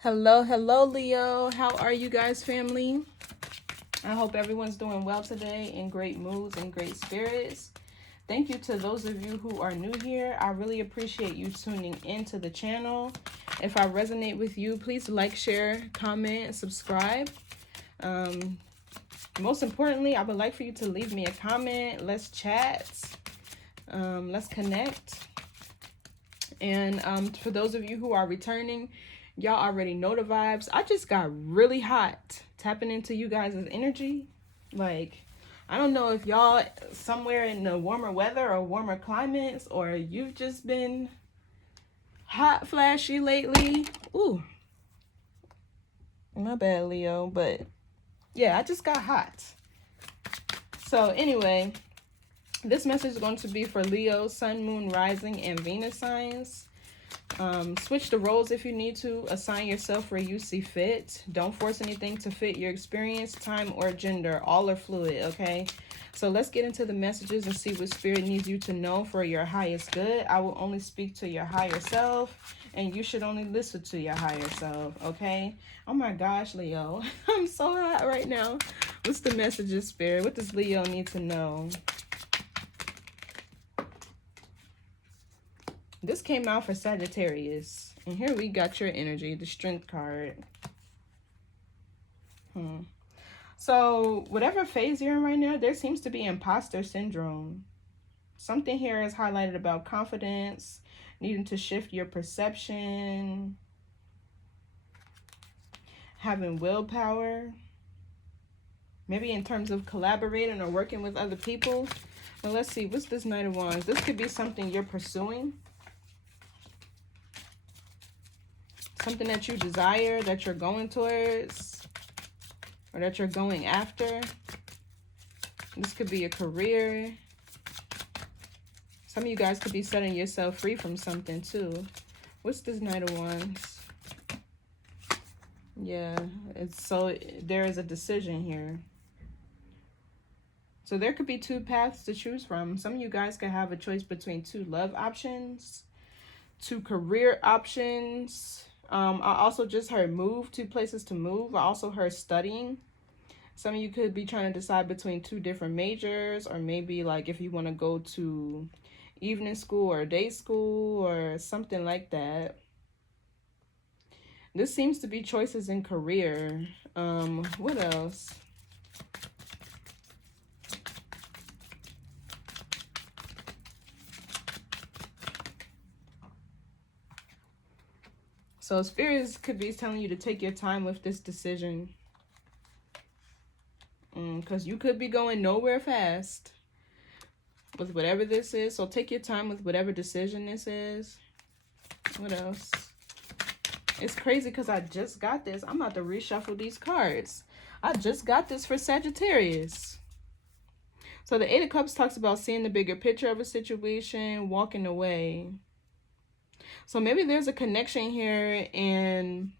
Hello, hello, Leo. How are you guys, family? I hope everyone's doing well today, in great moods and great spirits. Thank you to those of you who are new here. I really appreciate you tuning into the channel. If I resonate with you, please like, share, comment, subscribe. Most importantly, I would like for you to leave me a comment. Let's chat. Let's connect. And for those of you who are returning, y'all already know the vibes. I just got really hot tapping into you guys' energy. Like, I don't know if y'all somewhere in the warmer weather or warmer climates, or you've just been hot flashy lately. Ooh, my bad, Leo. But yeah, I just got hot. So anyway, this message is going to be for Leo, Sun, Moon, Rising, and Venus signs. Switch the roles if you need to. Assign yourself where you see fit. Don't force anything to fit your experience, time, or gender. All are fluid, okay? So let's get into the messages and see what Spirit needs you to know for your highest good. I will only speak to your higher self, and you should only listen to your higher self, okay? Oh my gosh, Leo. I'm so hot right now. What's the messages, Spirit? What does Leo need to know? This came out for Sagittarius. And here we got your energy, the Strength card. So whatever phase you're in right now, there seems to be imposter syndrome. Something here is highlighted about confidence, needing to shift your perception, having willpower. Maybe in terms of collaborating or working with other people. But let's see, what's this Knight of Wands? This could be something you're pursuing. Something that you desire, that you're going towards, or that you're going after. This could be a career. Some of you guys could be setting yourself free from something too. What's this Knight of Wands? Yeah, there is a decision here. So there could be two paths to choose from. Some of you guys could have a choice between two love options, two career options. I also just heard move, two places to move. I also heard studying. Some of you could be trying to decide between two different majors, or maybe like if you want to go to evening school or day school or something like that. This seems to be choices in career. What else? So spirits could be telling you to take your time with this decision. Because you could be going nowhere fast with whatever this is. So take your time with whatever decision this is. What else? It's crazy because I just got this. I'm about to reshuffle these cards. I just got this for Sagittarius. So the Eight of Cups talks about seeing the bigger picture of a situation, walking away. So maybe there's a connection here, and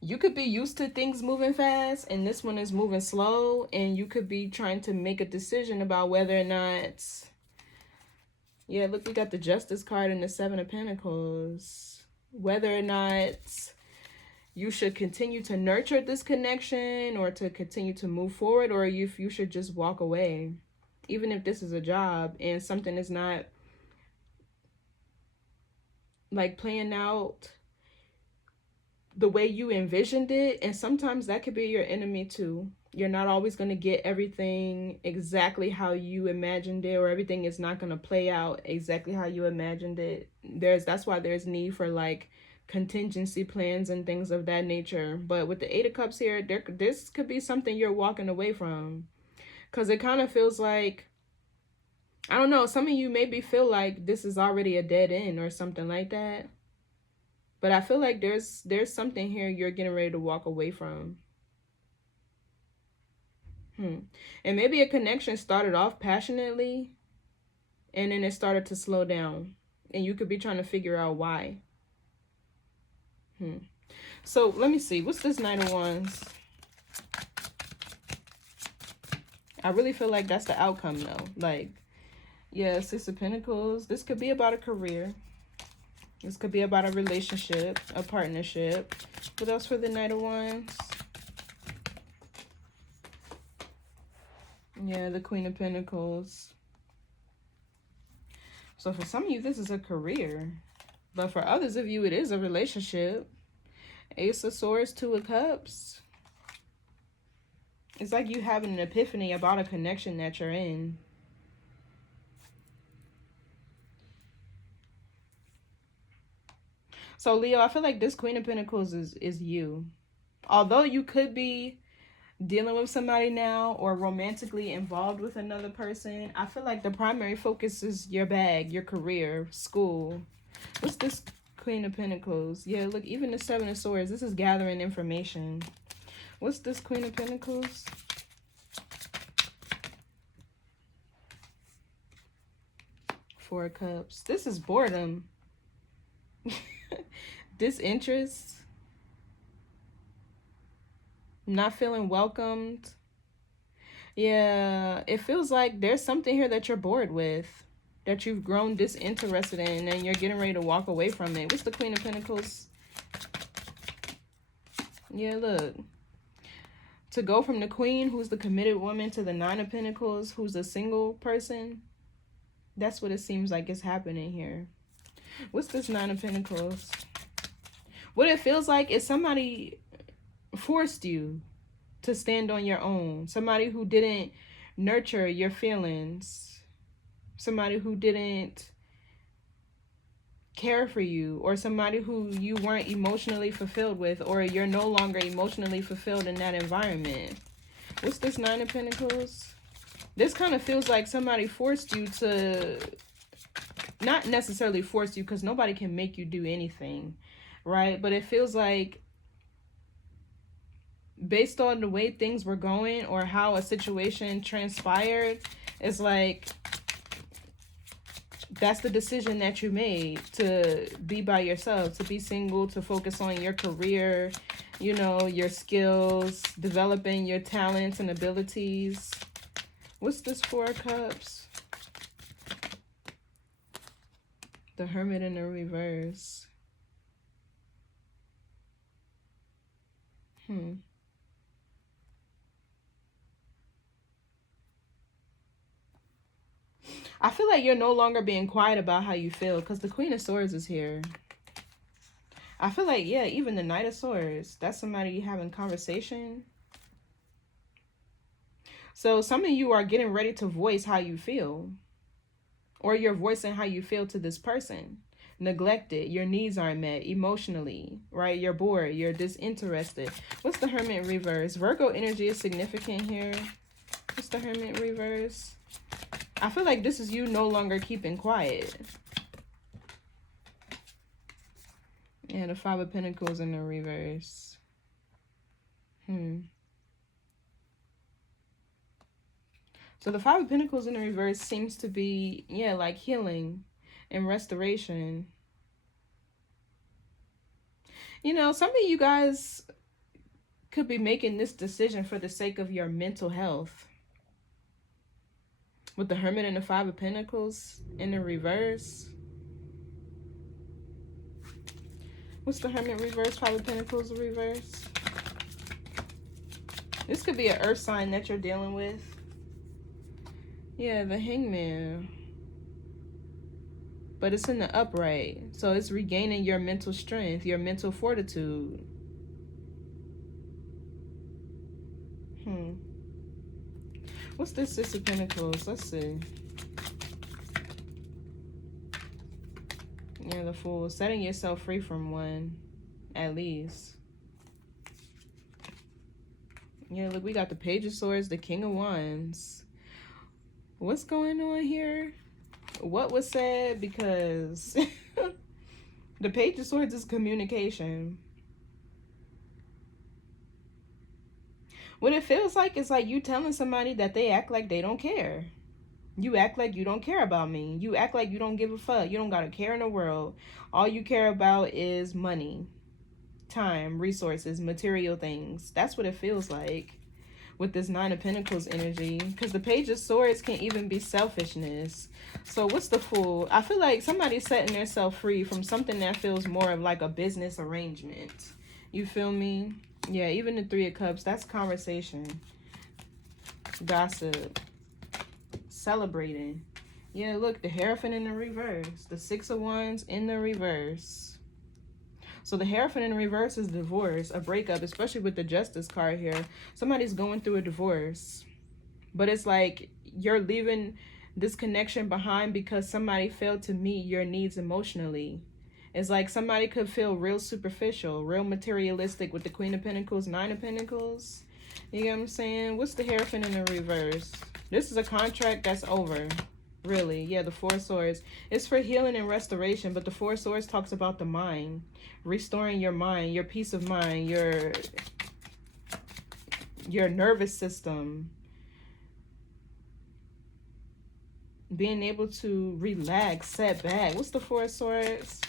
you could be used to things moving fast, and this one is moving slow, and you could be trying to make a decision about whether or not... Yeah, look, we got the Justice card and the Seven of Pentacles. Whether or not you should continue to nurture this connection or to continue to move forward, or if you should just walk away. Even if this is a job and something is not like playing out the way you envisioned it, and sometimes that could be your enemy too. You're not always going to get everything exactly how you imagined it, or everything is not going to play out exactly how you imagined it. That's why there's need for like contingency plans and things of that nature. But with the Eight of Cups here, this could be something you're walking away from, because it kind of feels like, I don't know, some of you maybe feel like this is already a dead end or something like that. But I feel like there's something here you're getting ready to walk away from. And maybe a connection started off passionately, and then it started to slow down. And you could be trying to figure out why. So let me see. What's this Knight of Wands? I really feel like that's the outcome though. Like, yeah, Six of Pentacles. This could be about a career. This could be about a relationship, a partnership. What else for the Knight of Wands? Yeah, the Queen of Pentacles. So for some of you, this is a career. But for others of you, it is a relationship. Ace of Swords, Two of Cups. It's like you having an epiphany about a connection that you're in. So Leo, I feel like this Queen of Pentacles is you. Although you could be dealing with somebody now or romantically involved with another person, I feel like the primary focus is your bag, your career, school. What's this Queen of Pentacles? Yeah, look, even the Seven of Swords, this is gathering information. What's this Queen of Pentacles? Four of Cups. This is boredom. Disinterest. Not feeling welcomed. Yeah, it feels like there's something here that you're bored with, that you've grown disinterested in, and you're getting ready to walk away from it. What's the Queen of Pentacles? Yeah, look. To go from the Queen, who's the committed woman, to the Nine of Pentacles, who's a single person. That's what it seems like is happening here. What's this Nine of Pentacles? What it feels like is somebody forced you to stand on your own. Somebody who didn't nurture your feelings. Somebody who didn't care for you, or somebody who you weren't emotionally fulfilled with, or you're no longer emotionally fulfilled in that environment. What's this Nine of Pentacles? This kind of feels like somebody forced you to, not necessarily forced you, because nobody can make you do anything, right? But it feels like based on the way things were going or how a situation transpired, it's like that's the decision that you made, to be by yourself, to be single, to focus on your career, you know, your skills, developing your talents and abilities. What's this Four of Cups? The Hermit in the reverse. I feel like you're no longer being quiet about how you feel, because the Queen of Swords is here. I feel like, yeah, even the Knight of Swords, that's somebody having conversation. So some of you are getting ready to voice how you feel, or you're voicing how you feel to this person. Neglected, your needs aren't met emotionally, right? You're bored, you're disinterested. What's the Hermit reverse? Virgo energy is significant here. What's the Hermit reverse? I feel like this is you no longer keeping quiet. And the Five of Pentacles in the reverse. So the Five of Pentacles in the reverse seems to be, yeah, like healing and restoration. You know, some of you guys could be making this decision for the sake of your mental health. With the Hermit and the Five of Pentacles in the reverse. What's the Hermit reverse? Five of Pentacles reverse. This could be an earth sign that you're dealing with. Yeah, the Hangman. But it's in the upright. So it's regaining your mental strength, your mental fortitude. What's this Six of Pentacles? Let's see. Yeah, the Fool. Setting yourself free from one, at least. Yeah, look, we got the Page of Swords, the King of Wands. What's going on here? What was said? Because the Page of Swords is communication. What it feels like is like you telling somebody that they act like they don't care. You act like you don't care about me. You act like you don't give a fuck. You don't got a care in the world. All you care about is money, time, resources, material things. That's what it feels like. with this Nine of Pentacles energy, because the Page of Swords can even be selfishness. So what's the Fool? I feel like somebody's setting themselves free from something that feels more of like a business arrangement. You feel me? Yeah, even the Three of Cups, that's conversation, gossip, celebrating. Yeah, look, the Hierophant in the reverse, the Six of Wands in the reverse. So the Hierophant in the reverse is divorce, a breakup, especially with the Justice card here. Somebody's going through a divorce, but it's like you're leaving this connection behind because somebody failed to meet your needs emotionally. It's like somebody could feel real superficial, real materialistic with the Queen of Pentacles, Nine of Pentacles. You get what I'm saying? What's the Hierophant in the reverse? This is a contract that's over. Really. Yeah, the Four of Swords. It's for healing and restoration, but the Four of Swords talks about the mind. Restoring your mind, your peace of mind, your nervous system. Being able to relax, set back. What's the Four of Swords?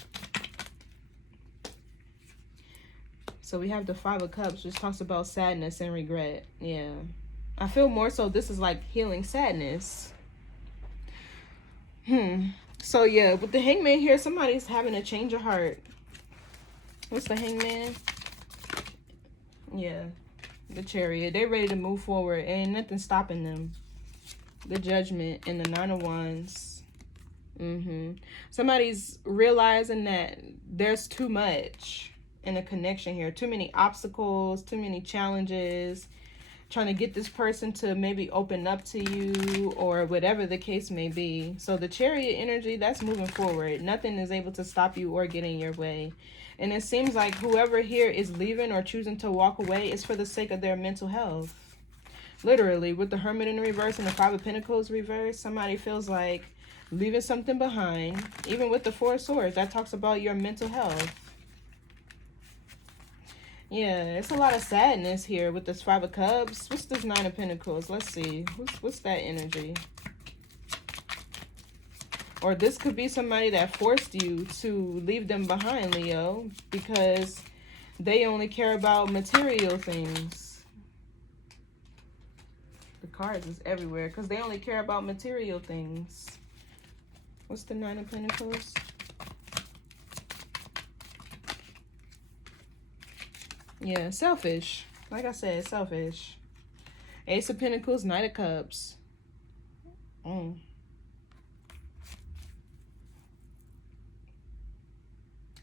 So we have the Five of Cups, which talks about sadness and regret. Yeah. I feel more so this is like healing sadness. So yeah, with the Hangman here, somebody's having a change of heart. What's the Hangman? Yeah. The Chariot. They're ready to move forward. Ain't nothing stopping them. The Judgment and the Nine of Wands. Somebody's realizing that there's too much in a connection here. Too many obstacles, too many challenges. Trying to get this person to maybe open up to you or whatever the case may be. So the Chariot energy, that's moving forward. Nothing is able to stop you or get in your way. And it seems like whoever here is leaving or choosing to walk away is for the sake of their mental health. Literally, with the Hermit in the reverse and the Five of Pentacles reverse, somebody feels like leaving something behind. Even with the Four of Swords, that talks about your mental health. Yeah, it's a lot of sadness here with this Five of Cups. What's this Nine of Pentacles? Let's see. What's that energy? Or this could be somebody that forced you to leave them behind, Leo, because they only care about material things. The cards is everywhere because they only care about material things. What's the Nine of Pentacles? Yeah, selfish. Like I said, selfish. Ace of Pentacles, Knight of Cups.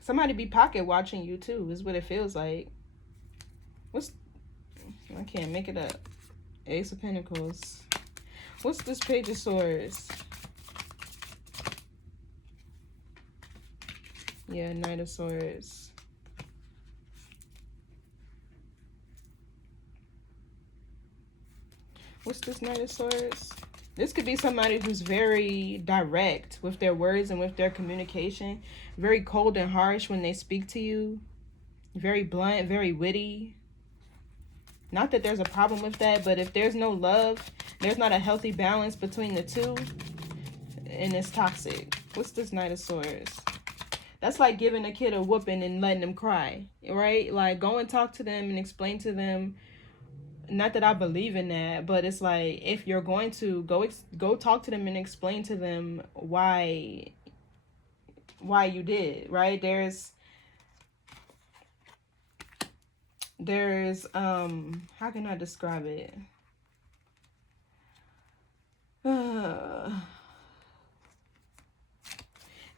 Somebody be pocket watching you too, is what it feels like. I can't make it up. Ace of Pentacles. What's this Page of Swords? Yeah, Knight of Swords. What's this Knight of Swords? This could be somebody who's very direct with their words and with their communication. Very cold and harsh when they speak to you. Very blunt, very witty. Not that there's a problem with that, but if there's no love, there's not a healthy balance between the two, and it's toxic. What's this Knight of Swords? That's like giving a kid a whooping and letting them cry, right? Like, go and talk to them and explain to them. Not that I believe in that, but it's like, if you're going to go talk to them and explain to them why you did, right? There's how can I describe it?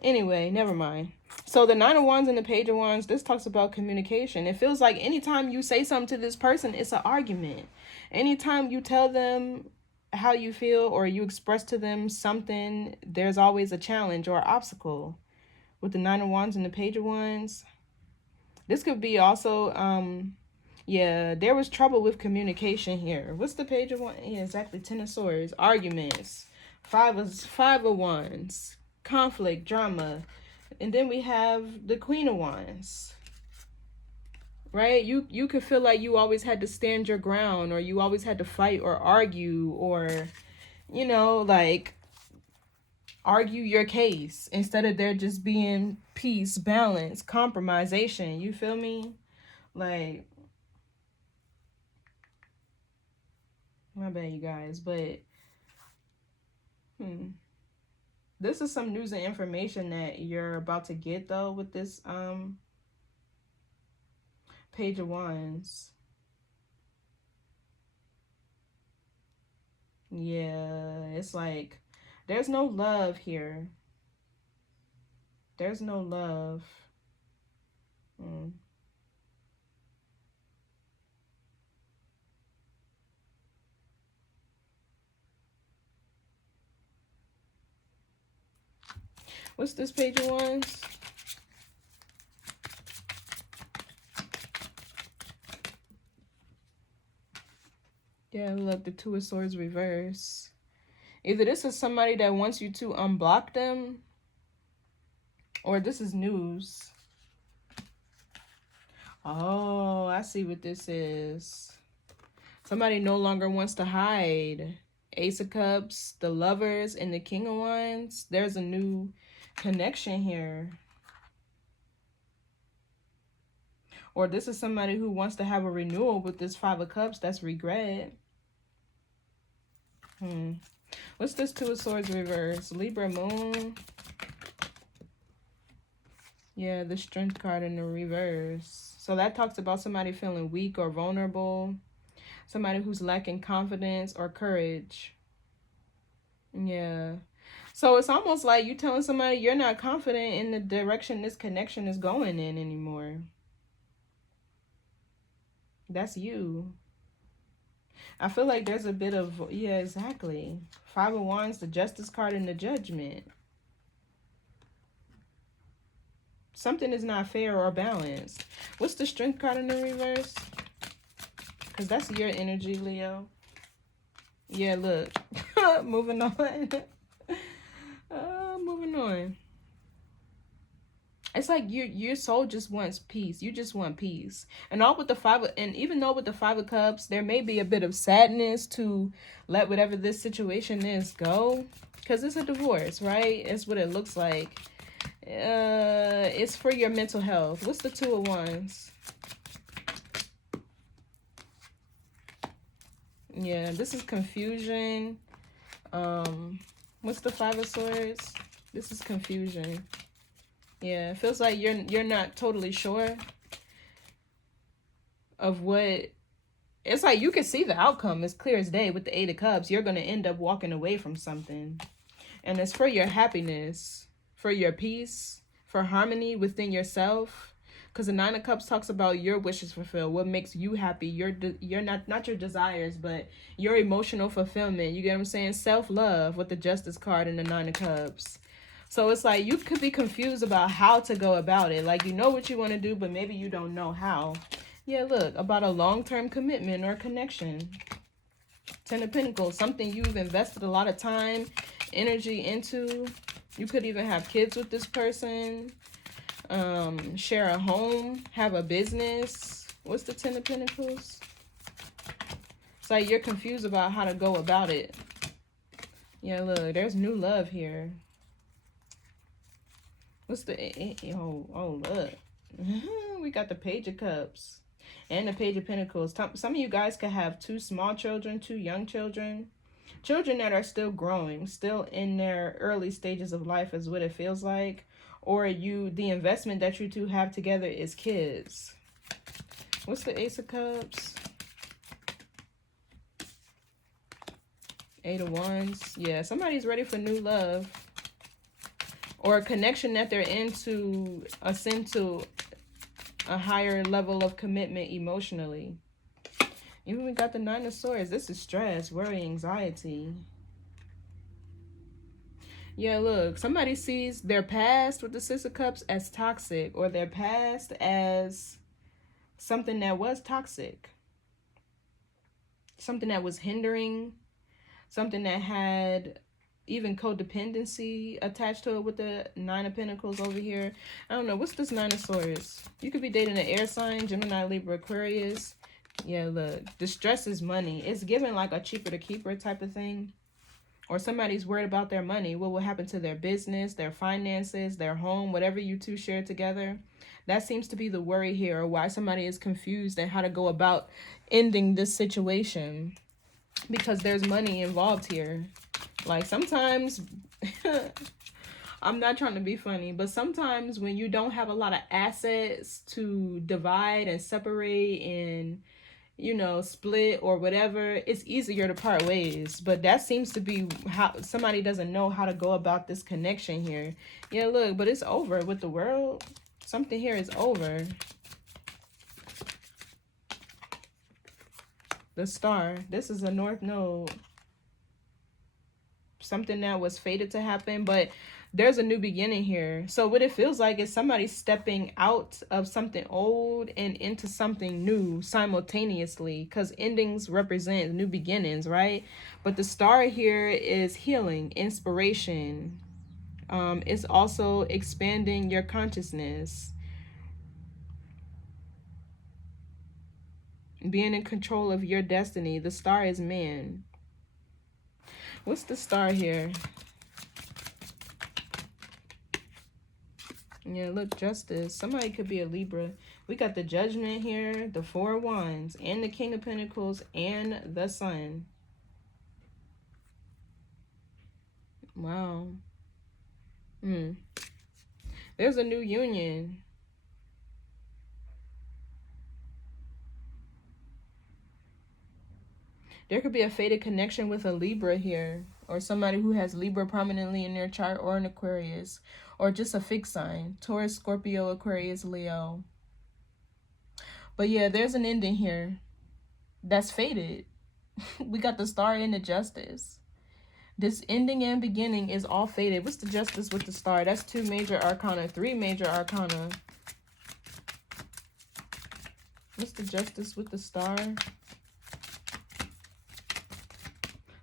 Anyway, never mind. So the Nine of Wands and the Page of Wands, this talks about communication. It feels like anytime you say something to this person, it's an argument. Anytime you tell them how you feel or you express to them something, there's always a challenge or obstacle. With the Nine of Wands and the Page of Wands, this could be also, yeah, there was trouble with communication here. What's the Page of Wands? Yeah, exactly. Ten of Swords, arguments, Five of Wands, conflict, drama. And then we have the Queen of Wands, right? You could feel like you always had to stand your ground, or you always had to fight or argue, or, you know, like, argue your case instead of there just being peace, balance, compromisation. You feel me? Like, My bad, you guys. But, this is some news and information that you're about to get, though, with this, Page of Wands. Yeah, it's like, there's no love here. There's no love. What's this Page of Wands? Yeah, look, the Two of Swords reverse. Either this is somebody that wants you to unblock them, or this is news. Oh, I see what this is. Somebody no longer wants to hide. Ace of Cups, the Lovers, and the King of Wands. There's a new connection here. Or this is somebody who wants to have a renewal with this Five of Cups. That's regret. What's this Two of Swords reverse? Libra Moon. Yeah, the Strength card in the reverse. So that talks about somebody feeling weak or vulnerable. Somebody who's lacking confidence or courage. Yeah. So it's almost like you telling somebody you're not confident in the direction this connection is going in anymore. That's you. I feel like there's a bit of, yeah, exactly. Five of Wands, the Justice card, and the Judgment. Something is not fair or balanced. What's the Strength card in the reverse? Because that's your energy, Leo. Yeah, look. Moving on. Moving on. It's like your soul just wants peace. You just want peace. And all with the even though with the Five of Cups, there may be a bit of sadness to let whatever this situation is go. Because it's a divorce, right? It's what it looks like. It's for your mental health. What's the Two of Wands? Yeah, this is confusion. What's the Five of Swords? This is confusion. Yeah, it feels like you're not totally sure of what. It's like you can see the outcome as clear as day with the Eight of Cups. You're going to end up walking away from something. And it's for your happiness, for your peace, for harmony within yourself. Because the Nine of Cups talks about your wishes fulfilled, what makes you happy, you're not your desires, but your emotional fulfillment. You get what I'm saying? Self-love with the Justice card and the Nine of Cups. So it's like you could be confused about how to go about it. Like, you know what you want to do, but maybe you don't know how. Yeah, look, about a long-term commitment or connection. Ten of Pentacles, something you've invested a lot of time, energy into. You could even have kids with this person. Share a home, have a business. What's the Ten of Pentacles? It's like you're confused about how to go about it. Yeah, look, there's new love here. What's the, oh, look. We got the Page of Cups and the Page of Pentacles. Some of you guys could have two small children, two young children. Children that are still growing, still in their early stages of life is what it feels like. Or the investment that you two have together is kids. What's the Ace of Cups? Eight of Wands. Yeah, somebody's ready for new love. Or a connection that they're into ascend to a higher level of commitment emotionally. Even we got the Nine of Swords. This is stress, worry, anxiety. Yeah, look, somebody sees their past with the Six of Cups as toxic, or their past as something that was toxic. Something that was hindering, something that had even codependency attached to it with the Nine of Pentacles over here. I don't know. What's this Nine of Swords? You could be dating an air sign, Gemini, Libra, Aquarius. Yeah, look. Distress is money. It's given like a cheaper to keeper type of thing. Or somebody's worried about their money. What will happen to their business, their finances, their home, whatever you two share together. That seems to be the worry here, or why somebody is confused and how to go about ending this situation. because there's money involved here. Like sometimes, I'm not trying to be funny, but sometimes when you don't have a lot of assets to divide and separate and, you know, split or whatever, it's easier to part ways. But that seems to be how somebody doesn't know how to go about this connection here. Yeah, look, but it's over with the world. Something here is over. The star. This is a north node. Something that was fated to happen, but there's a new beginning here. So what it feels like is somebody stepping out of something old and into something new simultaneously, because endings represent new beginnings, right? But the star here is healing, inspiration. It's also expanding your consciousness, being in control of your destiny. The star is man. What's the star here? Yeah, look, justice. Somebody could be a Libra. We got the judgment here, the 4 wands, and the King of Pentacles, and the Sun. Wow. There's a new union. There could be a fated connection with a Libra here, or somebody who has Libra prominently in their chart, or an Aquarius, or just a fixed sign. Taurus, Scorpio, Aquarius, Leo. But yeah, there's an ending here that's fated. We got the star and the justice. This ending and beginning is all fated. What's the justice with the star? That's 2 major arcana, 3 major arcana. What's the justice with the star?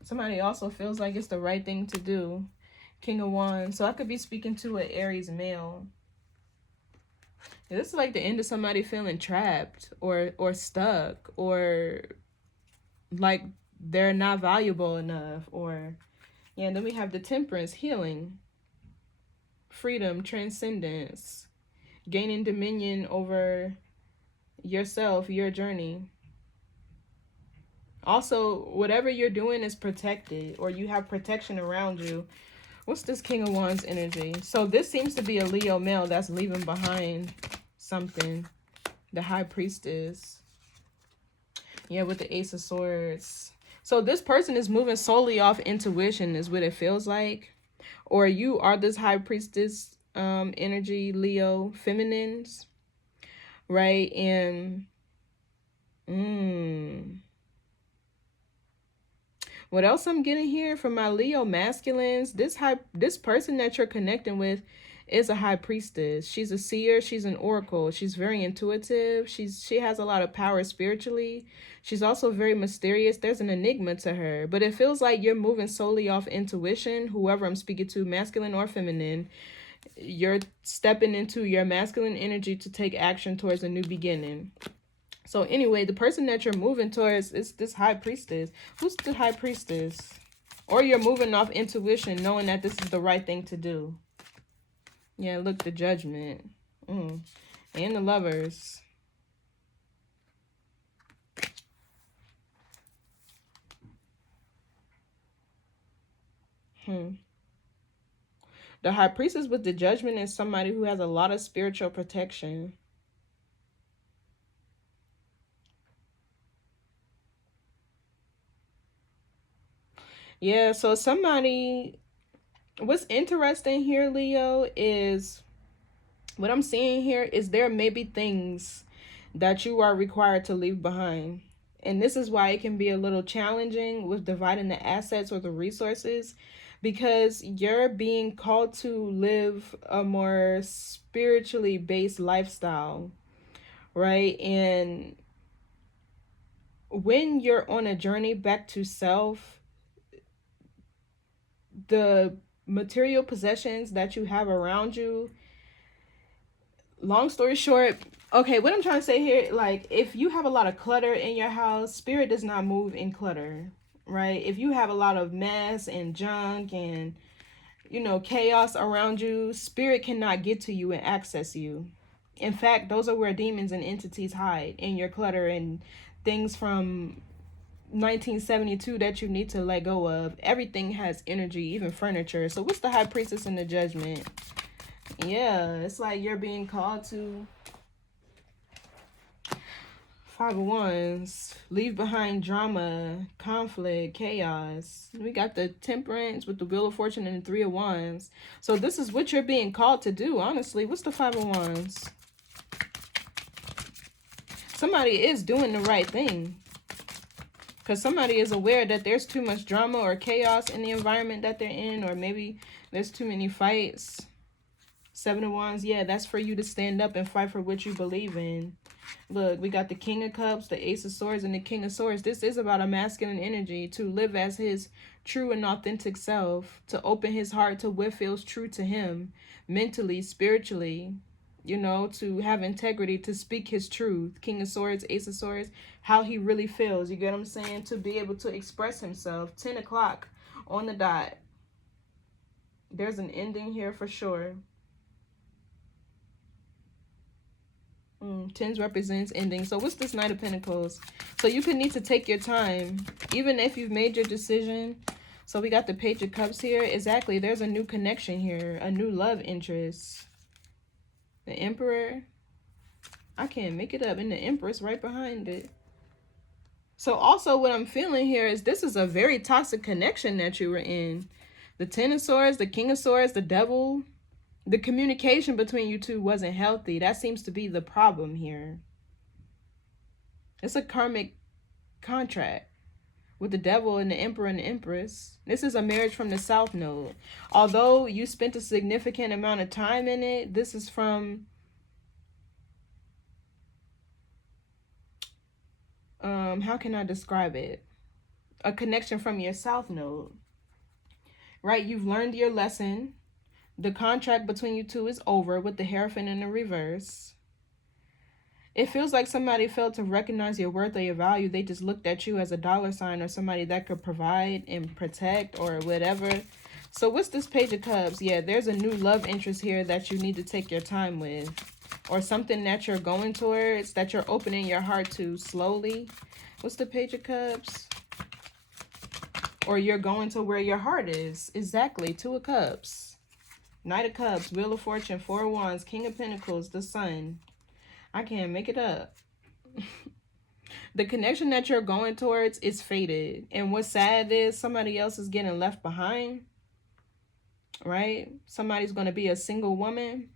Somebody also feels like it's the right thing to do. King of Wands. So I could be speaking to an Aries male. This is like the end of somebody feeling trapped or stuck, or like they're not valuable enough, or yeah. And then we have the Temperance, healing, freedom, transcendence, gaining dominion over yourself, your journey. Also, whatever you're doing is protected, or you have protection around you. What's this King of Wands energy? So this seems to be a Leo male that's leaving behind something. The High Priestess. Yeah, with the Ace of Swords. So this person is moving solely off intuition is what it feels like. Or you are this High Priestess energy, Leo, feminines. Right? And what else I'm getting here from my Leo masculines? This person that you're connecting with is a High Priestess. She's a seer. She's an oracle. She's very intuitive. She has a lot of power spiritually. She's also very mysterious. There's an enigma to her. But it feels like you're moving solely off intuition. Whoever I'm speaking to, masculine or feminine, you're stepping into your masculine energy to take action towards a new beginning. So anyway, the person that you're moving towards is this High Priestess. Who's the High Priestess? Or you're moving off intuition, knowing that this is the right thing to do. Yeah, look, the Judgment. And the Lovers. The High Priestess with the Judgment is somebody who has a lot of spiritual protection. Yeah, so somebody, what's interesting here, Leo, is what I'm seeing here is there may be things that you are required to leave behind. And this is why it can be a little challenging with dividing the assets or the resources, because you're being called to live a more spiritually based lifestyle, right? And when you're on a journey back to self, the material possessions that you have around you, long story short, okay, what I'm trying to say here, like, if you have a lot of clutter in your house, spirit does not move in clutter, right? If you have a lot of mess and junk and, you know, chaos around you, spirit cannot get to you and access you. In fact, those are where demons and entities hide, in your clutter and things from 1972 that you need to let go of. Everything has energy, even furniture. So what's the High Priestess in the Judgment? Yeah, it's like you're being called to. Five of Wands. Leave behind drama, conflict, chaos. We got the Temperance with the Wheel of Fortune and the Three of Wands. So this is what you're being called to do, honestly. What's the Five of Wands? Somebody is doing the right thing. Because somebody is aware that there's too much drama or chaos in the environment that they're in. Or maybe there's too many fights. Seven of Wands, yeah, that's for you to stand up and fight for what you believe in. Look, we got the King of Cups, the Ace of Swords, and the King of Swords. This is about a masculine energy, to live as his true and authentic self, to open his heart to what feels true to him, mentally, spiritually, you know, to have integrity, to speak his truth. King of Swords, Ace of Swords, how he really feels, you get what I'm saying? To be able to express himself. 10 o'clock on the dot. There's an ending here for sure. Tens represents ending. So what's this Knight of Pentacles? So you could need to take your time, even if you've made your decision. So we got the Page of Cups here. Exactly. There's a new connection here, a new love interest. The Emperor. I can't make it up. And the Empress right behind it. So also what I'm feeling here is this is a very toxic connection that you were in. The Ten of Swords, the King of Swords, the Devil. The communication between you two wasn't healthy. That seems to be the problem here. It's a karmic contract with the Devil and the Emperor and the Empress. This is a marriage from the South Node. Although you spent a significant amount of time in it, this is from how can I describe it? A connection from your South Node. Right? You've learned your lesson. The contract between you two is over with the Hierophant in the reverse. It feels like somebody failed to recognize your worth or your value. They just looked at you as a dollar sign or somebody that could provide and protect or whatever. So what's this Page of Cups? Yeah, there's a new love interest here that you need to take your time with. Or something that you're going towards, that you're opening your heart to slowly. What's the Page of Cups? Or you're going to where your heart is. Exactly, Two of Cups. Knight of Cups, Wheel of Fortune, Four of Wands, King of Pentacles, the Sun. I can't make it up. The connection that you're going towards is fated. And what's sad is somebody else is getting left behind. Right? Somebody's going to be a single woman.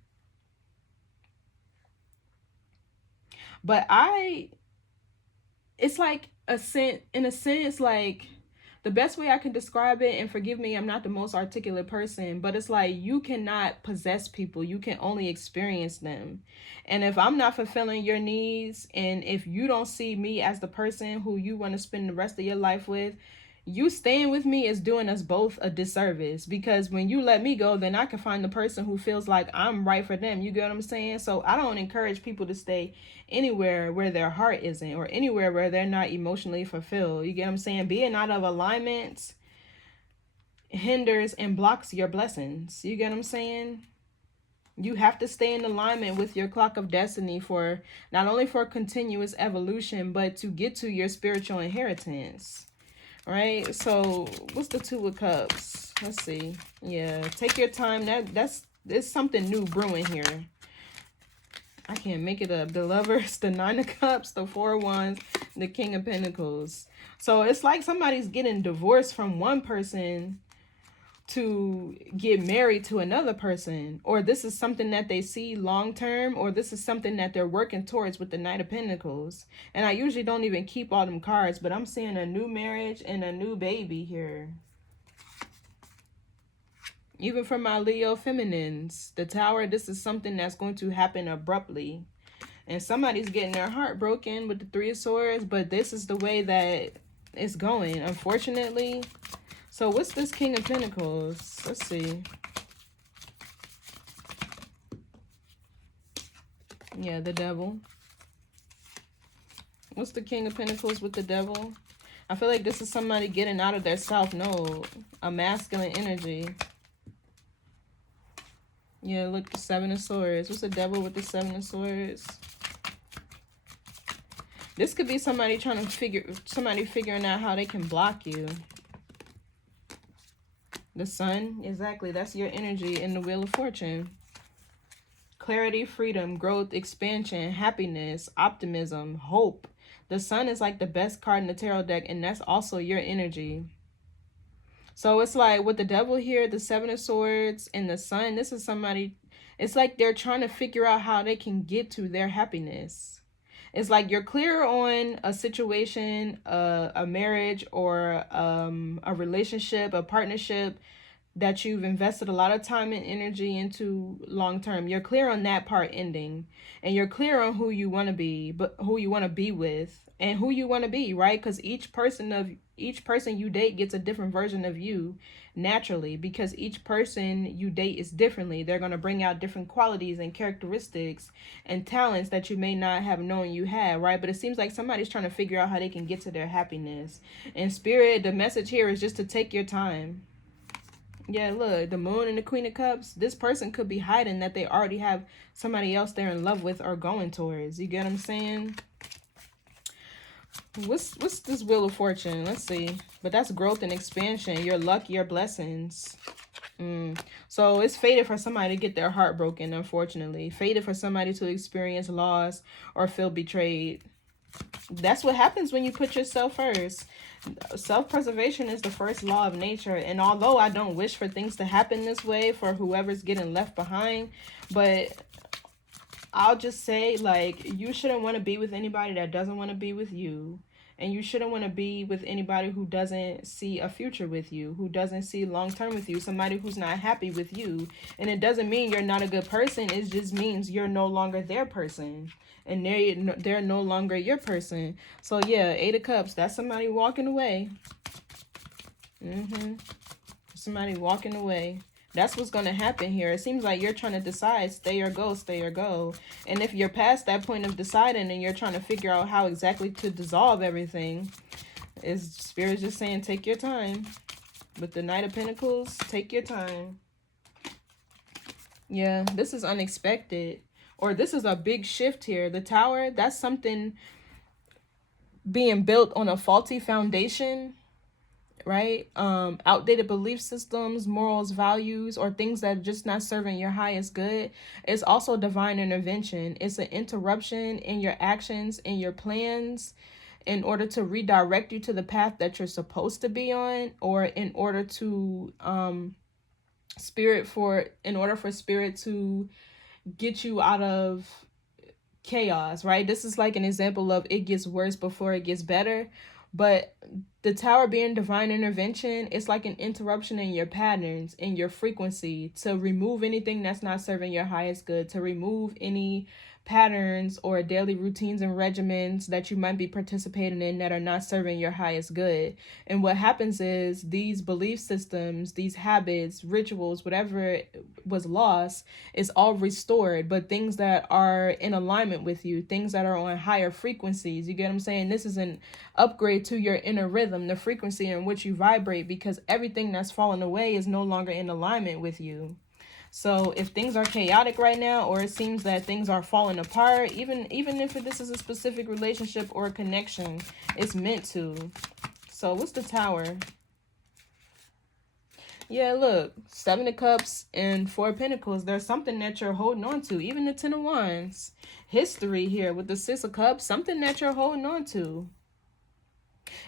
But it's like in a sense, like, the best way I can describe it, and forgive me, I'm not the most articulate person, but it's like you cannot possess people. You can only experience them. And if I'm not fulfilling your needs, and if you don't see me as the person who you want to spend the rest of your life with, you staying with me is doing us both a disservice. Because when you let me go, then I can find the person who feels like I'm right for them. You get what I'm saying? So I don't encourage people to stay anywhere where their heart isn't, or anywhere where they're not emotionally fulfilled. You get what I'm saying? Being out of alignment hinders and blocks your blessings. You get what I'm saying? You have to stay in alignment with your clock of destiny for not only for continuous evolution, but to get to your spiritual inheritance. Right? So what's the Two of Cups? Let's see. Yeah, take your time. There's something new brewing here. I can't make it up. The Lovers, the Nine of Cups, the Four of Wands, the King of Pentacles. So it's like somebody's getting divorced from one person to get married to another person. Or this is something that they see long term, or this is something that they're working towards with the Knight of Pentacles. And I usually don't even keep all them cards, but I'm seeing a new marriage and a new baby here. Even for my Leo feminines, the Tower, this is something that's going to happen abruptly. And somebody's getting their heart broken with the Three of Swords, but this is the way that it's going, unfortunately. So what's this King of Pentacles? Let's see. Yeah, the Devil. What's the King of Pentacles with the Devil? I feel like this is somebody getting out of their South Node. A masculine energy. Yeah, look, the Seven of Swords. What's the Devil with the Seven of Swords? This could be somebody figuring out how they can block you. The sun, exactly. That's your energy in the Wheel of Fortune. Clarity, freedom, growth, expansion, happiness, optimism, hope. The sun is like the best card in the tarot deck, and that's also your energy. So it's like with the devil here, the Seven of Swords, and the sun, this is somebody, it's like they're trying to figure out how they can get to their happiness. It's like you're clear on a situation, a marriage, or a relationship, a partnership that you've invested a lot of time and energy into long term. You're clear on that part ending, and you're clear on who you want to be, but who you want to be with, and who you want to be, right? Because each person you date gets a different version of you naturally, because each person you date is differently. They're going to bring out different qualities and characteristics and talents that you may not have known you had, right? But it seems like somebody's trying to figure out how they can get to their happiness. And Spirit, the message here is just to take your time. Yeah, look, the Moon and the Queen of Cups. This person could be hiding that they already have somebody else they're in love with or going towards. You get what I'm saying? What's this Wheel of Fortune? Let's see. But that's growth and expansion. Your luck, your blessings. So it's fated for somebody to get their heart broken, unfortunately. Fated for somebody to experience loss or feel betrayed. That's what happens when you put yourself first. Self-preservation is the first law of nature. And although I don't wish for things to happen this way for whoever's getting left behind, but I'll just say, like, you shouldn't want to be with anybody that doesn't want to be with you. And you shouldn't want to be with anybody who doesn't see a future with you, who doesn't see long-term with you, somebody who's not happy with you. And it doesn't mean you're not a good person. It just means you're no longer their person. And they're no longer your person. So, yeah, Eight of Cups, that's somebody walking away. Somebody walking away. That's what's going to happen here. It seems like you're trying to decide, stay or go, stay or go. And if you're past that point of deciding and you're trying to figure out how exactly to dissolve everything, Spirit's just saying, take your time. With the Knight of Pentacles, take your time. Yeah, this is unexpected. Or this is a big shift here. The Tower, that's something being built on a faulty foundation. Right? Outdated belief systems, morals, values, or things that are just not serving your highest good. It's also divine intervention. It's an interruption in your actions, in your plans, in order to redirect you to the path that you're supposed to be on, or in order to in order for Spirit to get you out of chaos, right? This is like an example of it gets worse before it gets better. But the Tower being divine intervention, it's like an interruption in your patterns, in your frequency, to remove anything that's not serving your highest good, to remove any patterns or daily routines and regimens that you might be participating in that are not serving your highest good. And what happens is these belief systems, these habits, rituals, whatever was lost is all restored, but things that are in alignment with you, things that are on higher frequencies. You get what I'm saying? This is an upgrade to your inner rhythm, the frequency in which you vibrate, because everything that's fallen away is no longer in alignment with you. So if things are chaotic right now, or it seems that things are falling apart, even if this is a specific relationship or a connection, it's meant to. So what's the Tower? Yeah, look, Seven of Cups and Four of Pentacles. There's something that you're holding on to. Even the Ten of Wands. History here with the Six of Cups. Something that you're holding on to.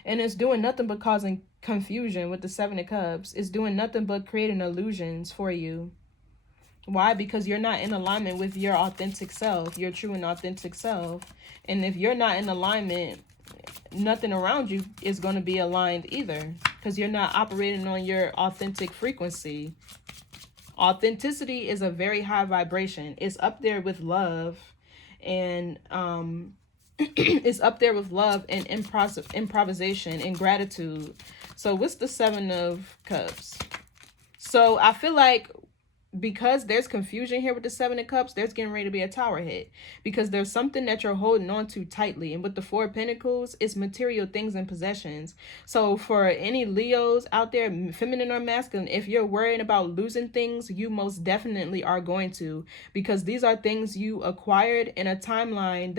And it's doing nothing but causing confusion with the Seven of Cups. It's doing nothing but creating illusions for you. Why? Because you're not in alignment with your authentic self, your true and authentic self. And if you're not in alignment, nothing around you is going to be aligned either, because you're not operating on your authentic frequency. Authenticity is a very high vibration. It's up there with love, and it's up there with love and improvisation and gratitude. So what's the Seven of Cups? So I feel like because there's confusion here with the Seven of Cups, there's getting ready to be a tower hit. Because there's something that you're holding on to tightly. And with the Four of Pentacles, it's material things and possessions. So for any Leos out there, feminine or masculine, if you're worrying about losing things, you most definitely are going to. Because these are things you acquired in a timeline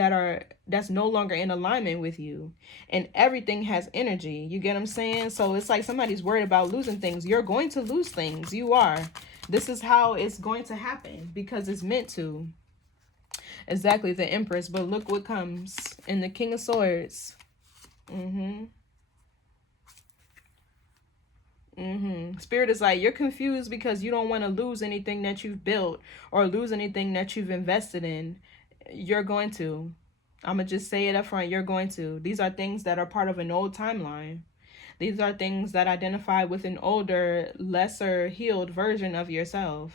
that's no longer in alignment with you. And everything has energy. You get what I'm saying? So it's like somebody's worried about losing things. You're going to lose things. You are. This is how it's going to happen because it's meant to. Exactly, the Empress. But look what comes in the King of Swords. Spirit is like, you're confused because you don't want to lose anything that you've built or lose anything that you've invested in. You're going to. I'm going to just say it up front. You're going to. These are things that are part of an old timeline. These are things that identify with an older, lesser healed version of yourself.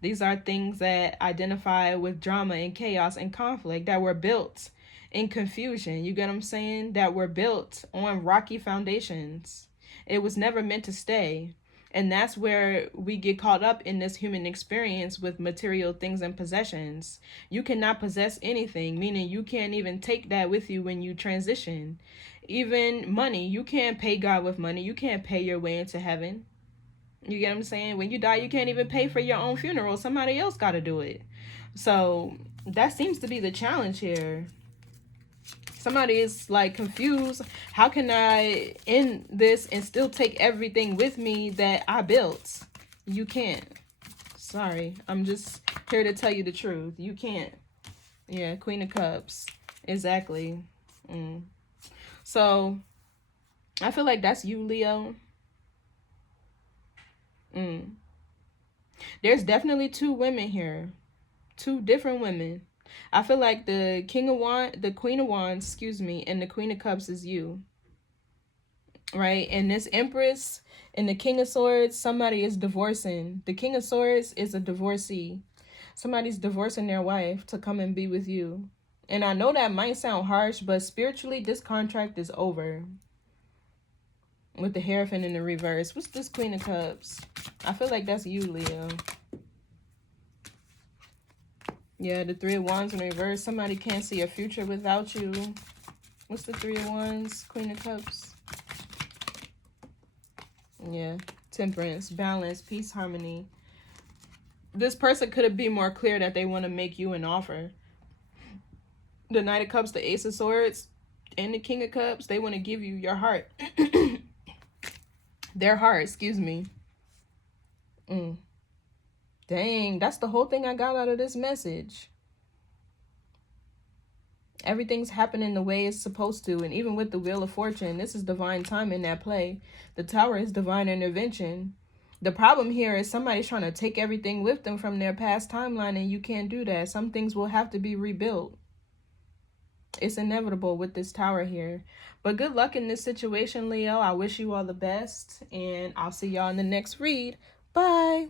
These are things that identify with drama and chaos and conflict that were built in confusion. You get what I'm saying? That were built on rocky foundations. It was never meant to stay. And that's where we get caught up in this human experience with material things and possessions. You cannot possess anything, meaning you can't even take that with you when you transition. Even money, you can't pay God with money. You can't pay your way into heaven. You get what I'm saying? When you die, you can't even pay for your own funeral. Somebody else got to do it. So that seems to be the challenge here. Somebody is like confused. How can I end this and still take everything with me that I built? You can't. Sorry. I'm just here to tell you the truth. You can't. Yeah, Queen of Cups. Exactly. So I feel like that's you, Leo. There's definitely two women here. Two different women. I feel like the Queen of Wands, and the Queen of Cups is you. Right? And this Empress and the King of Swords, somebody is divorcing. The King of Swords is a divorcee. Somebody's divorcing their wife to come and be with you. And I know that might sound harsh, but spiritually, this contract is over. With the Hierophant in the reverse. What's this Queen of Cups? I feel like that's you, Leo. Yeah, the Three of Wands in reverse. Somebody can't see a future without you. What's the Three of Wands? Queen of Cups. Yeah. Temperance, balance, peace, harmony. This person could have been more clear that they want to make you an offer. The Knight of Cups, the Ace of Swords, and the King of Cups, they want to give you your heart. Their heart, excuse me. Dang, that's the whole thing I got out of this message. Everything's happening the way it's supposed to. And even with the Wheel of Fortune, this is divine timing at play. The Tower is divine intervention. The problem here is somebody's trying to take everything with them from their past timeline, and you can't do that. Some things will have to be rebuilt. It's inevitable with this Tower here. But good luck in this situation, Leo. I wish you all the best, and I'll see y'all in the next read. Bye.